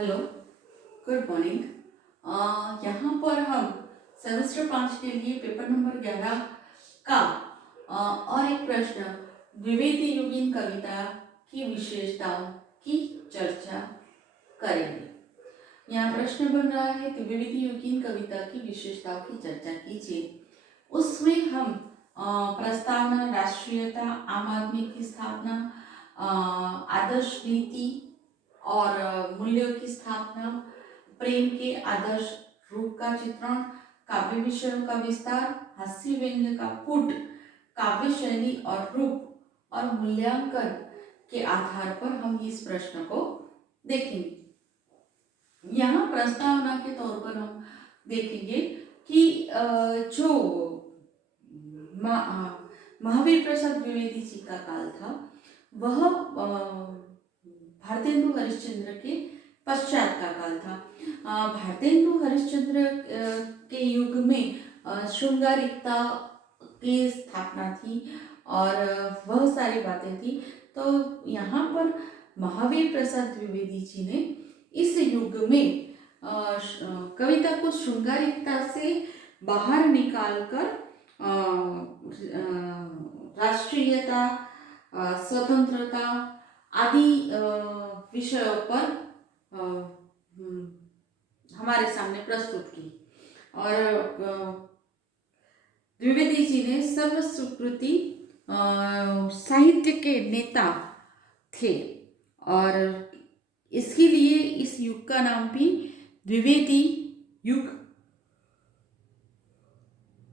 Hello, good morning. यहाँ पर हम सेमेस्टर 5 के लिए पेपर नंबर 11 का और एक प्रश्न द्विवेदी युगीन कविता की विशेषताओं की चर्चा करेंगे। यहाँ प्रश्न बन रहा है द्विवेदी युगीन कविता की विशेषताओं की चर्चा कीजिए। उसमें हम प्रस्तावना, राष्ट्रीयता, आम आदमी की स्थापना, आदर्श नीति और मूल्यों की स्थापना, प्रेम के आदर्श रूप का चित्रण, काव्य विषयों का विस्तार, हास्य व्यंग्य का पुट, काव्य शैली और रूप और मूल्यांकन के आधार पर हम इस प्रश्न को देखेंगे। यहाँ प्रस्तावना के तौर पर हम देखेंगे कि जो महावीर प्रसाद द्विवेदी जी का काल था वह भारतेंदु हरिश्चंद्र के पश्चात का काल था। भारतेंदु हरिश्चंद्र के युग में शृंगारिकता की स्थापना थी और बहुत सारी बातें थी। तो यहाँ पर महावीर प्रसाद द्विवेदी जी ने इस युग में कविता को शृंगारिकता से बाहर निकालकर राष्ट्रीयता, स्वतंत्रता आदि विषयों पर हमारे सामने प्रस्तुत की। और द्विवेदी जी ने सर्व स्वीकृति साहित्य के नेता थे और इसके लिए इस युग का नाम भी द्विवेदी युग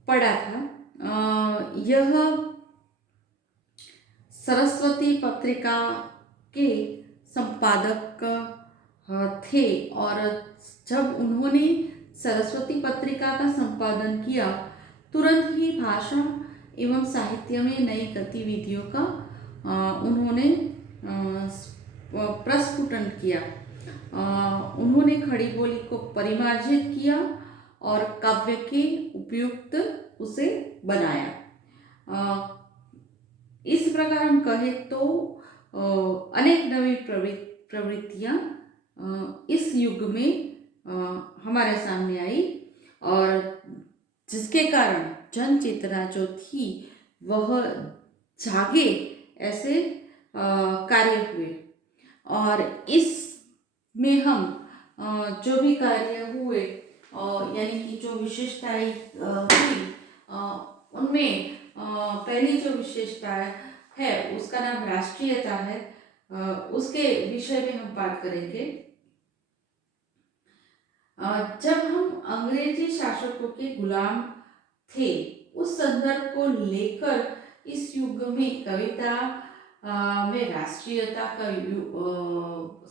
पड़ा था। यह सरस्वती पत्रिका के संपादक थे और जब उन्होंने सरस्वती पत्रिका का संपादन किया तुरंत ही भाषा एवं साहित्य में नई गतिविधियों का उन्होंने प्रस्फुटन किया। उन्होंने खड़ी बोली को परिमार्जित किया और काव्य के उपयुक्त उसे बनाया। इस प्रकार हम कहें तो अनेक नवी प्रवृत्तियां इस युग में हमारे सामने आई और जिसके कारण जन चेतना जो थी वह जागे ऐसे कार्य हुए। और इसमें हम जो भी कार्य हुए यानी कि जो विशेषताएं हुई उनमें पहली जो विशेषता है उसका नाम राष्ट्रीयता है। उसके विषय में हम बात करेंगे। जब हम अंग्रेजी शासकों के गुलाम थे उस संदर्भ को लेकर इस युग में कविता में राष्ट्रीयता का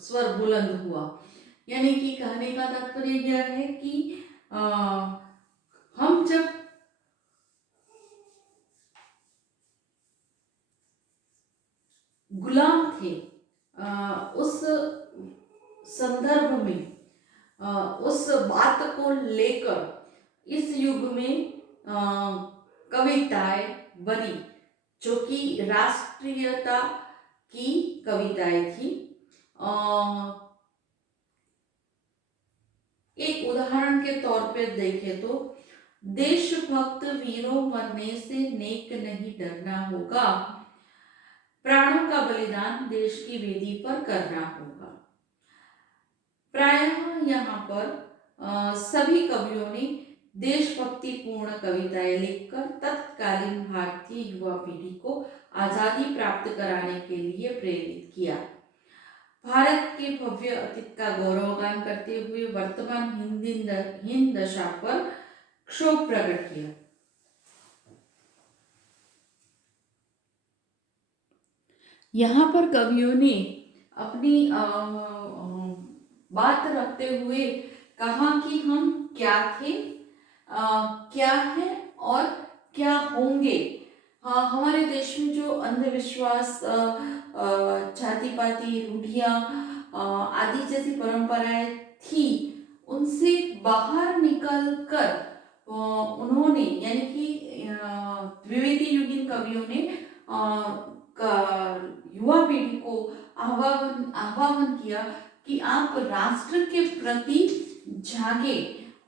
स्वर बुलंद हुआ। यानी कि कहने का तात्पर्य यह है कि हम जब गुलाम थे उस संदर्भ में उस बात को लेकर इस युग में कविताएं बनी जो कि राष्ट्रीयता की कविताएं थी। एक उदाहरण के तौर पे देखें तो देशभक्त वीरों मरने से नेक नहीं डरना होगा, प्राणों का बलिदान देश की वेदी पर करना होगा। प्रायः यहाँ पर सभी कवियों ने देशभक्ति पूर्ण कविताएं लिखकर तत्कालीन भारतीय युवा पीढ़ी को आजादी प्राप्त कराने के लिए प्रेरित किया। भारत के भव्य अतीत का गौरवगान करते हुए वर्तमान हिंद दशा पर क्षोभ प्रकट किया। यहाँ पर कवियों ने अपनी बात रखते हुए कहा कि हम क्या थे, क्या है और क्या होंगे। हाँ, हमारे देश में जो अंधविश्वास, जाति पाति रूढ़ियाँ आदि जैसी परंपराएं थी उनसे बाहर निकलकर उन्होंने यानी कि द्विवेदी युगीन कवियों ने युवा पीढ़ी को आह्वान किया कि आप राष्ट्र के प्रति जागे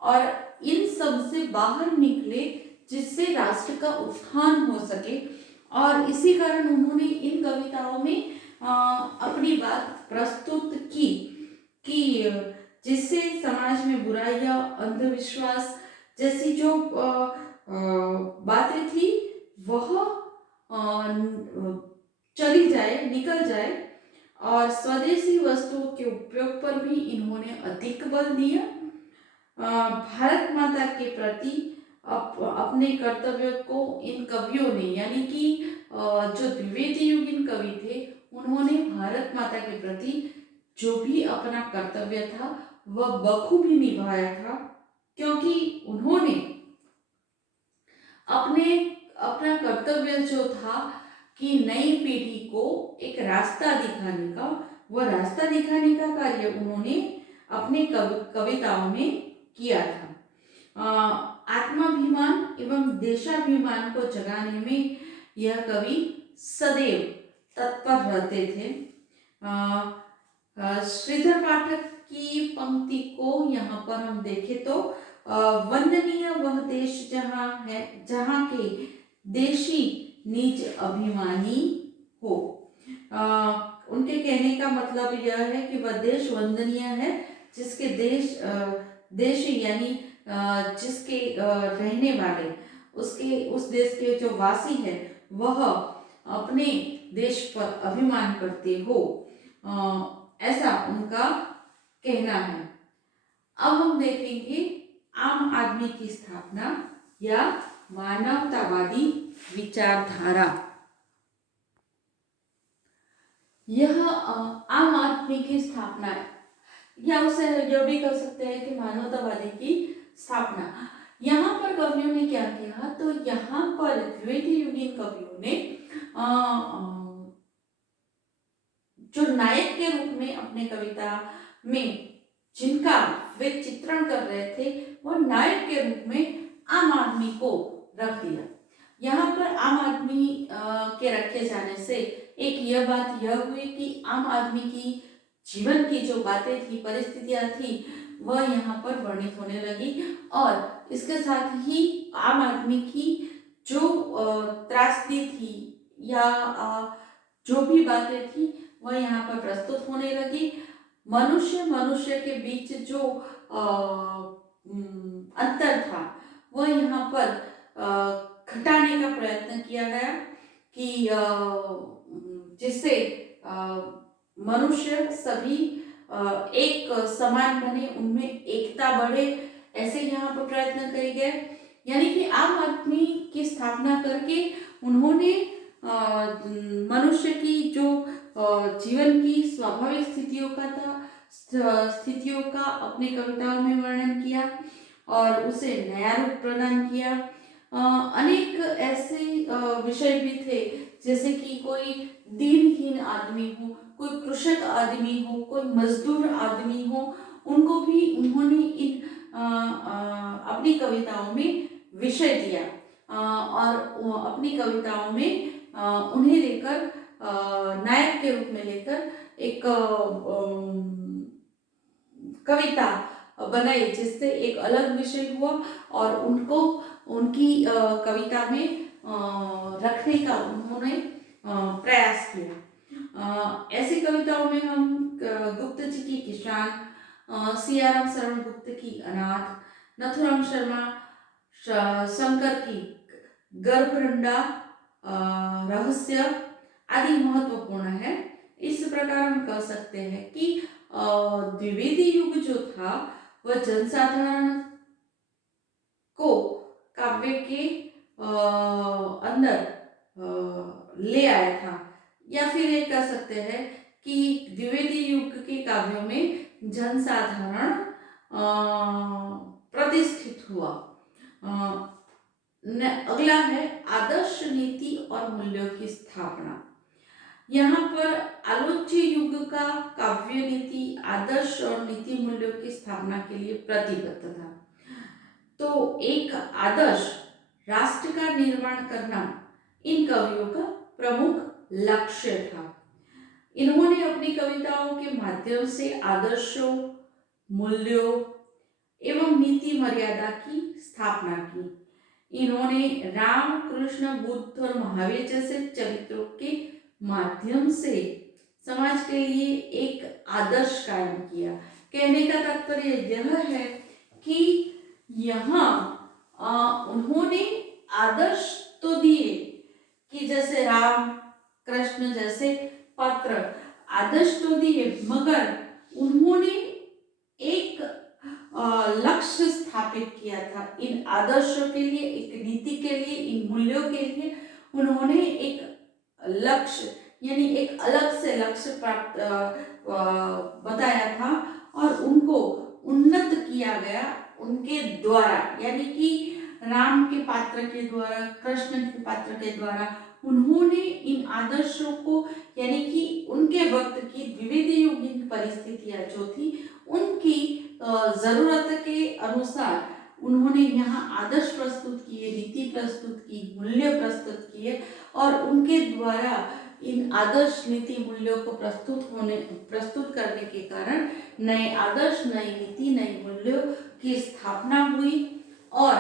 और इन सब से बाहर निकले, जिससे राष्ट्र का उत्थान हो सके। और इसी कारण उन्होंने इन कविताओं में अपनी बात प्रस्तुत की कि जिससे समाज में बुराइयां, अंधविश्वास जैसी जो बातें थी वह चली जाए, निकल जाए। और स्वदेशी वस्तुओं के उपयोग पर भी इन्होंने अधिक बल दिया। भारत माता के प्रति अपने कर्तव्य को इन कवियों ने, यानी कि जो द्विवेदी युगीन कवि थे, उन्होंने भारत माता के प्रति जो भी अपना कर्तव्य था वह बखूबी निभाया था, क्योंकि उन्होंने अपना कर्तव्य जो था कि नई पीढ़ी को एक रास्ता दिखाने का, वह रास्ता दिखाने का कार्य उन्होंने अपने कविताओं में किया था। आत्माभिमान एवं देशाभिमान को जगाने में यह कवि सदैव तत्पर रहते थे। श्रीधर पाठक की पंक्ति को यहाँ पर हम देखें तो वंदनीय वह देश जहाँ है, जहाँ के देशी निज अभिमानी हो। उनके कहने का मतलब यह है कि वह देश वंदनीय है जिसके देशी यानी जिसके रहने वाले, उस देश के जो वासी है वह अपने देश पर अभिमान करते हो, ऐसा उनका कहना है। अब हम देखेंगे आम आदमी की स्थापना या मानवतावादी विचारधारा। यह आम आदमी की स्थापना है, या उसे यह भी कर सकते हैं कि मानवतावादी की स्थापना। यहाँ पर कवियों ने क्या किया, तो यहाँ पर द्विवेदी युगीन कवियों ने जो नायक के रूप में अपने कविता में जिनका वे चित्रण कर रहे थे, वह नायक के रूप में आम आदमी को रख दिया। यहाँ पर आम आदमी के रखे जाने से एक यह बात यह हुई कि आम आदमी की जीवन की जो बातें थी, परिस्थितियां थी, वह यहाँ पर वर्णित होने लगी। और इसके साथ ही आम आदमी की जो त्रासदी थी या जो भी बातें थी वह यहाँ पर प्रस्तुत होने लगी। मनुष्य के बीच जो अंतर था वह यहाँ पर घटाने का प्रयत्न किया गया कि जिससे मनुष्य सभी एक समान बने, उनमें एकता बढ़े, ऐसे यहाँ पर प्रयत्न करे गए। यानी कि आम आदमी की स्थापना करके उन्होंने मनुष्य की जो जीवन की स्वाभाविक स्थितियों का अपने कविताओं में वर्णन किया और उसे नया रूप प्रदान किया। अनेक ऐसे विषय भी थे, जैसे कि कोई दीनहीन आदमी हो, कोई कृषक आदमी हो, कोई मजदूर आदमी हो, उनको भी उन्होंने इन अपनी कविताओं में विषय दिया और अपनी कविताओं में उन्हें लेकर नायक के रूप में लेकर एक कविता बनाई, जिससे एक अलग विषय हुआ और उनको उनकी कविता में रखने का उन्होंने प्रयास किया। ऐसी कविताओं में हम गुप्त जी की किसान, सियाराम शरण गुप्त की अनाथ, नथुराम शर्मा शंकर की गर्भरंडा रहस्य आदि महत्वपूर्ण है। इस प्रकार हम कह सकते हैं कि द्विवेदी युग जो था वह जनसाधारण को काव्य के अंदर ले आया था, या फिर ये कह सकते हैं कि द्विवेदी युग के काव्यों में जनसाधारण प्रतिष्ठित हुआ। अगला है आदर्श नीति और मूल्यों की स्थापना। यहाँ पर आलोच्य युग का काव्य नीति, आदर्श और नीति मूल्यों की स्थापना के लिए प्रतिबद्ध था। तो एक आदर्श राष्ट्र का निर्माण करना इन कवियों का प्रमुख लक्ष्य था। इन्होंने अपनी कविताओं के माध्यम से आदर्शों, मूल्यों एवं नीति मर्यादा की स्थापना की। इन्होंने राम, कृष्ण, बुद्ध और महावीर जैसे चरित्रों के माध्यम से समाज के लिए एक आदर्श कायम किया। कहने का तात्पर्य यह है कि यहाँ उन्होंने आदर्श तो दिए कि जैसे राम, कृष्ण जैसे पात्र आदर्श तो दिए, मगर उन्होंने एक लक्ष्य स्थापित किया था। इन आदर्शों के लिए, एक नीति के लिए, इन मूल्यों के लिए उन्होंने एक लक्ष्य यानी एक अलग से लक्ष्य प्राप्त बताया था और उनको उन्नत किया गया उनके द्वारा, यानी कि राम के पात्र के द्वारा, कृष्ण के पात्र के द्वारा उन्होंने इन आदर्शों को, यानी कि उनके वक्त की द्विवेदी परिस्थितियां जो थी उनकी जरूरत के अनुसार उन्होंने यहाँ आदर्श प्रस्तुत किए, नीति प्रस्तुत की, मूल्य प्रस्तुत किए और उनके द्वारा इन आदर्श नीति मूल्यों को प्रस्तुत करने के कारण नए आदर्श, नई नीति, नई मूल्यों की स्थापना हुई और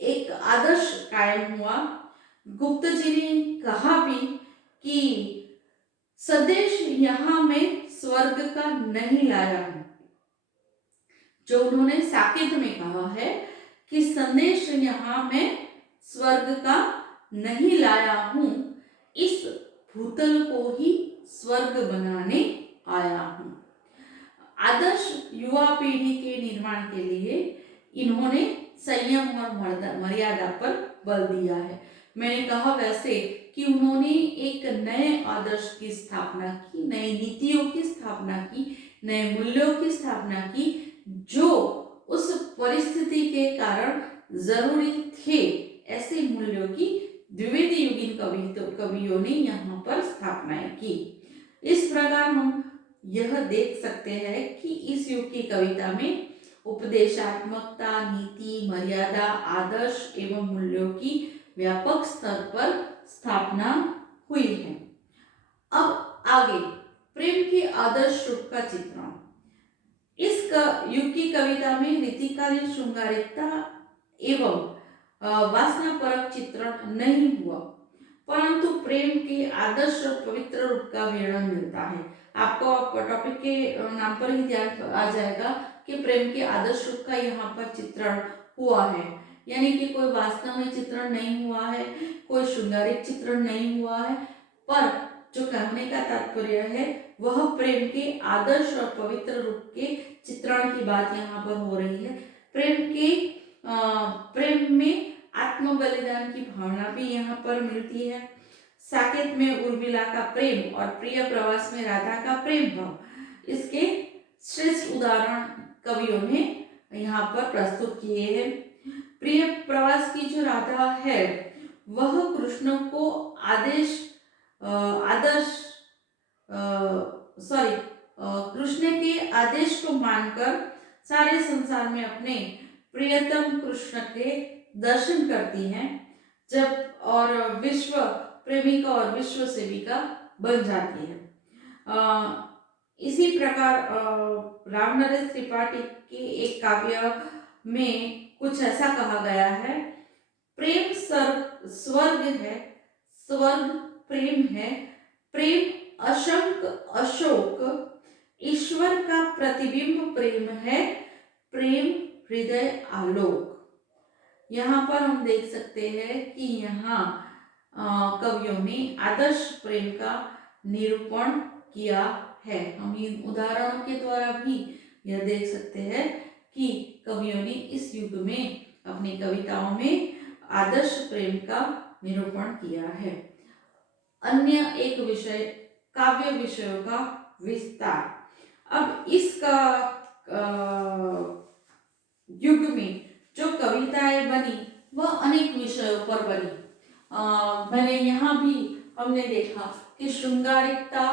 एक आदर्श कायम हुआ। गुप्त जी ने कहा भी कि संदेश यहाँ मैं स्वर्ग का नहीं लाया हूं। जो उन्होंने साकेत में कहा है कि संदेश यहाँ मैं स्वर्ग का नहीं लाया हूं, इस भूतल को ही स्वर्ग बनाने आया हूं। आदर्श युवा पीढ़ी के निर्माण के लिए इन्होंने संयम और मर्यादा पर बल दिया है। मैंने कहा वैसे कि उन्होंने एक नए आदर्श की स्थापना की, नई नीतियों की स्थापना की, नए मूल्यों की स्थापना की, जो उस परिस्थिति के कारण जरूरी थे। ऐसे मूल्यों की द्विवेदी युगीन कवियों ने यहाँ पर स्थापनाएं की। इस प्रकार हम यह देख सकते हैं कि इस युग की कविता में उपदेशात्मकता, नीति, मर्यादा, आदर्श एवं मूल्यों की व्यापक स्तर पर स्थापना हुई है। अब आगे प्रेम के आदर्श रूप का चित्रण। इस युग की कविता में रीतिकालीन श्रृंगारिकता एवं वासनापरक चित्रण नहीं हुआ, परंतु प्रेम के आदर्श और पवित्र रूप का वर्णन मिलता है। आपको टॉपिक के नाम पर ही ध्यान आ जाएगा कि प्रेम के आदर्श रूप का यहाँ पर चित्रण हुआ है, यानी कि कोई वास्तव चित्रण नहीं हुआ है, कोई श्रृंगारिक चित्रण नहीं हुआ है, पर जो कहने का तात्पर्य है वह प्रेम के आदर्श और पवित्र रूप के चित्रण की बात यहाँ पर हो रही है। प्रेम में आत्म बलिदान की भावना भी यहाँ पर मिलती है। साकेत में उर्मिला का प्रेम और प्रिय प्रवास में राधा का प्रेम भाव, इसके श्रेष्ठ उदाहरण कवियों ने यहाँ पर प्रस्तुत किए हैं। प्रिय प्रवास की जो राधा है वह कृष्ण को कृष्ण के आदेश को मानकर सारे संसार में अपने प्रियतम कृष्ण के दर्शन करती हैं, जब और विश्व प्रेमिका और विश्व सेविका बन जाती है। इसी प्रकार राम नरेश त्रिपाठी के एक काव्य में कुछ ऐसा कहा गया है, प्रेम स्वर्ग है, स्वर्ग प्रेम है, प्रेम अशंक अशोक, ईश्वर का प्रतिबिंब प्रेम है, प्रेम हृदय आलोक। यहाँ पर हम देख सकते हैं कि यहाँ कवियों ने आदर्श प्रेम का निरूपण किया है। हम इन उदाहरणों के द्वारा भी यह देख सकते हैं कि कवियों ने इस युग में अपनी कविताओं में आदर्श प्रेम का निरूपण किया है। अन्य एक विषय काव्य विषयों का विस्तार। अब इसका युग में जो कविताएं बनी वह अनेक विषयों पर बनी। मैंने यहाँ भी हमने देखा कि श्रृंगारिकता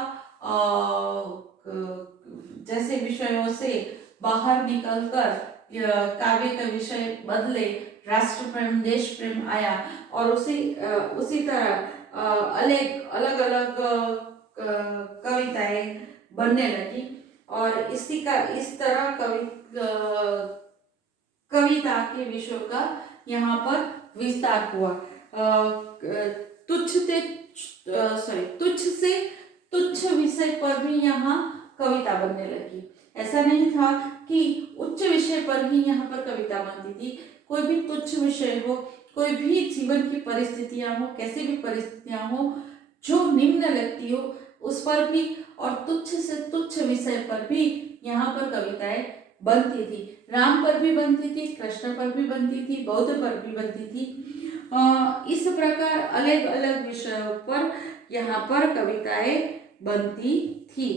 जैसे विषयों से बाहर निकलकर काव्य का विषय बदले, राष्ट्र प्रेम, देश प्रेम आया और उसी तरह अलग अलग कविताएं बनने लगी और इस तरह कविता के विषयों का यहाँ पर विस्तार हुआ। तुच्छ से तुच्छ विषय पर भी यहाँ कविता बनने लगी। ऐसा नहीं था कि उच्च विषय पर ही यहाँ पर कविता बनती थी, कोई भी तुच्छ विषय हो, कोई भी जीवन की परिस्थितियां हो, कैसी भी परिस्थितियां हो जो निम्न लगती हो उस पर भी, और तुच्छ से तुच्छ विषय पर भी यहाँ पर कविताएं बनती थी। राम पर भी बनती थी, कृष्ण पर भी बनती थी, बौद्ध पर भी बनती थी। इस प्रकार अलग अलग विषयों पर यहाँ पर कविताएं बनती थी।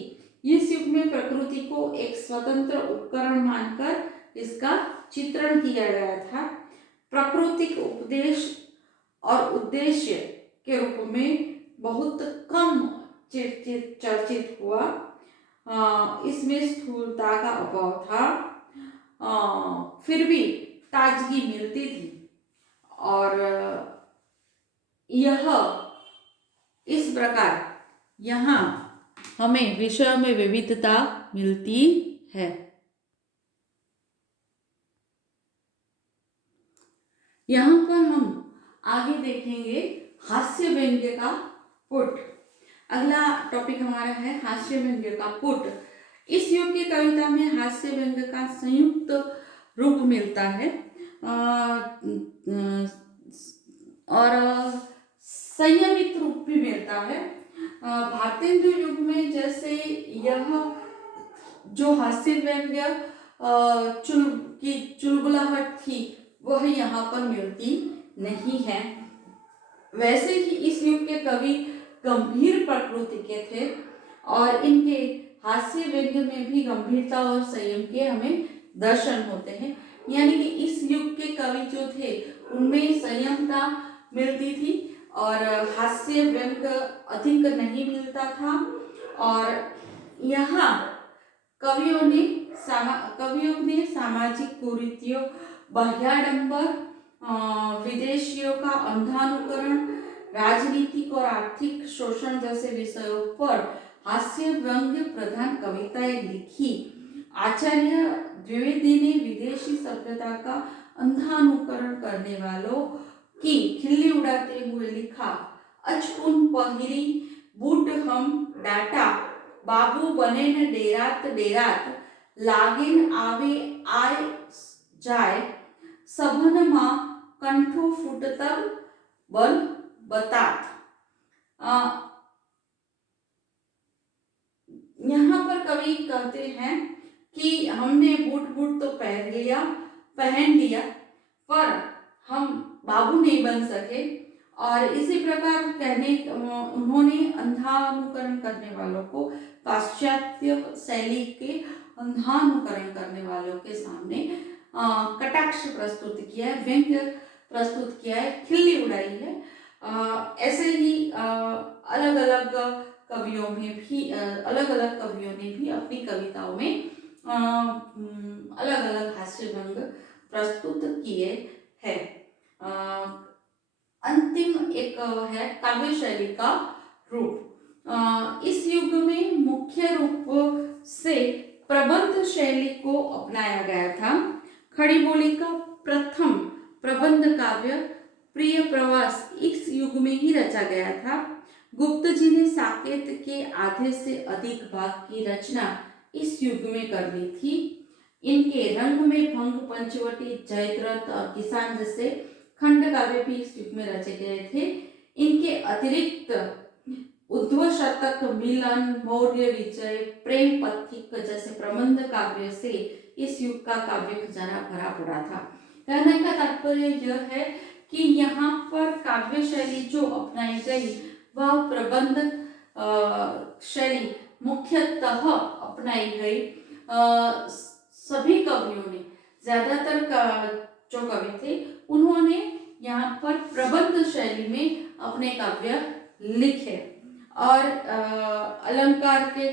इस युग में प्रकृति को एक स्वतंत्र उपकरण मानकर इसका चित्रण किया गया था। प्राकृतिक उपदेश और उद्देश्य के रूप में बहुत कम चर्चित हुआ। इसमें स्थूलता का अभाव था, फिर भी ताजगी मिलती थी और यह इस प्रकार यहाँ हमें विषयों में विविधता मिलती है। यहाँ पर हम आगे देखेंगे हास्य व्यंग्य का पुट। अगला टॉपिक हमारा है हास्य व्यंग्य का पुट। इस युग की कविता में हास्य व्यंग्य का संयुक्त रूप मिलता है और संयमित रूप भी मिलता है। भारतेंदु युग में जैसे यह जो हास्य व्यंग्य की चुलबुलाहट थी वह यहाँ पर मिलती नहीं है। वैसे ही इस युग के कवि गंभीर प्रकृति के थे और इनके हास्य व्यंग्य में भी गंभीरता और संयम के हमें दर्शन होते हैं। यानी कि इस युग के कवि जो थे उनमें संयमता मिलती थी और हास्य व्यंग्य अधिक नहीं मिलता था। और यहाँ कवियों ने सामाजिक कुरीतियों, बाह्याडंबर, विदेशियों का अंधानुकरण, राजनीतिक और आर्थिक शोषण जैसे विषयों पर हास्य व्यंग्य प्रधान कविताएं लिखी। आचार्य द्विवेदी ने विदेशी सभ्यता का अंधानुकरण करने वालों की खिल्ली उड़ाते हुए लिखा, अचपुन पहिरी बूट हम डाटा, बाबू बने न डेरात डेरात, लागिन आवे आय जाय, सबन मां कंठो फुटतब बल बतात। यहाँ पर कवि कहते हैं कि हमने बूट तो पहन लिया पर हम बाबू नहीं बन सके। और इसी प्रकार उन्होंने अंधानुकरण करने वालों को, पाश्चात्य शैली के अंधानुकरण करने वालों के सामने कटाक्ष प्रस्तुत किया है, व्यंग्य प्रस्तुत किया है, खिल्ली उड़ाई है। ऐसे ही अलग अलग कवियों ने भी अपनी कविताओं में अलग अलग हास्य व्यंग्य प्रस्तुत किए हैं। अंतिम एक है काव्य शैली का रूप। इस युग में मुख्य रूप से प्रबंध शैली को अपनाया गया था। खड़ी बोली का प्रथम प्रबंध काव्य प्रिय प्रवास इस युग में ही रचा गया था। गुप्त जी ने साकेत के आधे से अधिक भाग की रचना इस युग में कर ली थी। इनके रंग में भंग, पंचवटी, जयद्रथ और किसान जैसे खंड काव्य भी इस युग में रचे गए थे। इनके अतिरिक्त उद्धव शतक, मिलन, मौर्य विजय, प्रेम पथिक जैसे प्रबंध काव्य से इस युग का काव्य खजाना भरा पड़ा था। कहने का तात्पर्य यह है कि यहाँ पर काव्य शैली जो अपनाई गई वह प्रबंध शैली मुख्यतः अपनाई गई। सभी कवियों ने, ज्यादातर जो कवि थे उन्होंने यहाँ पर प्रबंध शैली में अपने काव्य लिखे और अलंकार के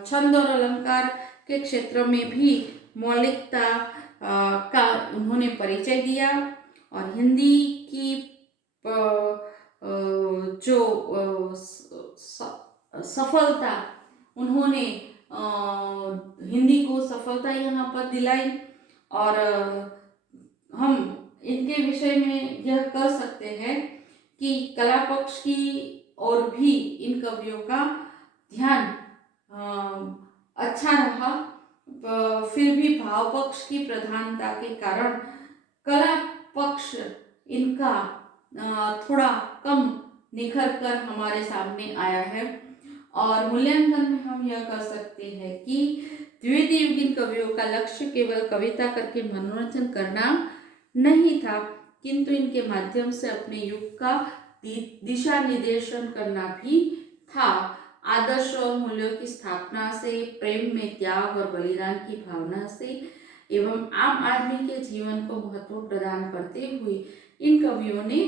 छंद और अलंकार के क्षेत्र में भी मौलिकता का उन्होंने परिचय दिया और हिंदी की जो सफलता उन्होंने हिंदी को सफलता यहाँ पर दिलाई। और हम इनके विषय में यह कह सकते हैं कि कला पक्ष की और भी इन कवियों का ध्यान अच्छा रहा, फिर भी भाव पक्ष की प्रधानता के कारण कला पक्ष इनका थोड़ा कम निखर कर हमारे सामने आया है। और मूल्यांकन में हम यह कह सकते हैं कि द्विवेदी युगीन कवियों का लक्ष्य केवल कविता करके मनोरंजन करना नहीं था, किंतु इनके माध्यम से अपने युग का दिशा निर्देशन करना भी था। आदर्श और मूल्यों की स्थापना से, प्रेम में त्याग और बलिदान की भावना से एवं आम आदमी के जीवन को महत्व प्रदान करते हुए इन कवियों ने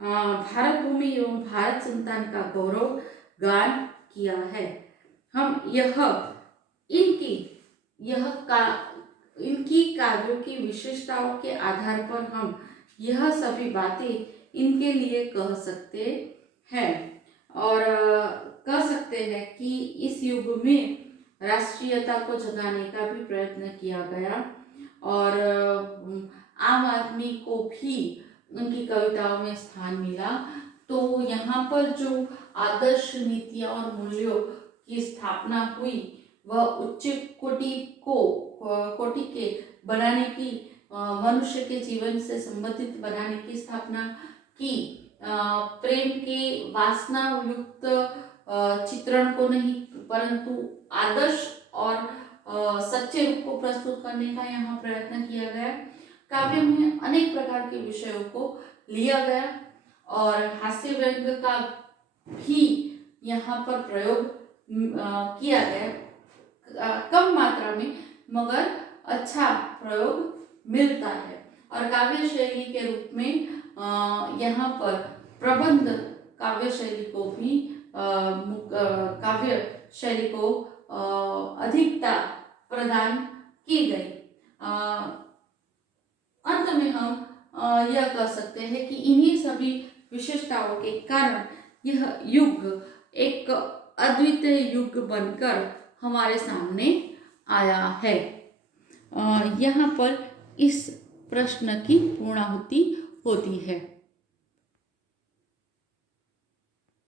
भारत भूमि एवं भारत संतान का गौरव गान किया है। हम इनकी काव्यों की विशेषताओं के आधार पर हम यह सभी बातें इनके लिए कह सकते हैं। और कह सकते हैं कि इस युग में राष्ट्रीयता को जगाने का भी प्रयत्न किया गया और आम आदमी को भी उनकी कविताओं में स्थान मिला। तो यहाँ पर जो आदर्श नीतियाँ और मूल्यों की स्थापना हुई वह उच्च कोटि के बनाने की, मनुष्य के जीवन से संबंधित बनाने की स्थापना की, प्रेम के वासना युक्त चित्रण को नहीं परंतु आदर्श और सच्चे रूप को प्रस्तुत करने का यहाँ प्रयत्न किया गया। काव्य में अनेक प्रकार के विषयों को लिया गया और हास्य व्यंग का भी यहाँ पर प्रयोग किया गया, कम मात्रा में मगर अच्छा प्रयोग मिलता है। और काव्य शैली के रूप में यहाँ पर प्रबंध काव्य शैली को भी काव्य शैली को अधिकता प्रदान की गई। अंत में हम यह कह सकते हैं कि इन्हीं सभी विशेषताओं के कारण यह युग एक अद्वितीय युग बनकर हमारे सामने आया है। यहाँ पर इस प्रश्न की पूर्णाहुति होती है।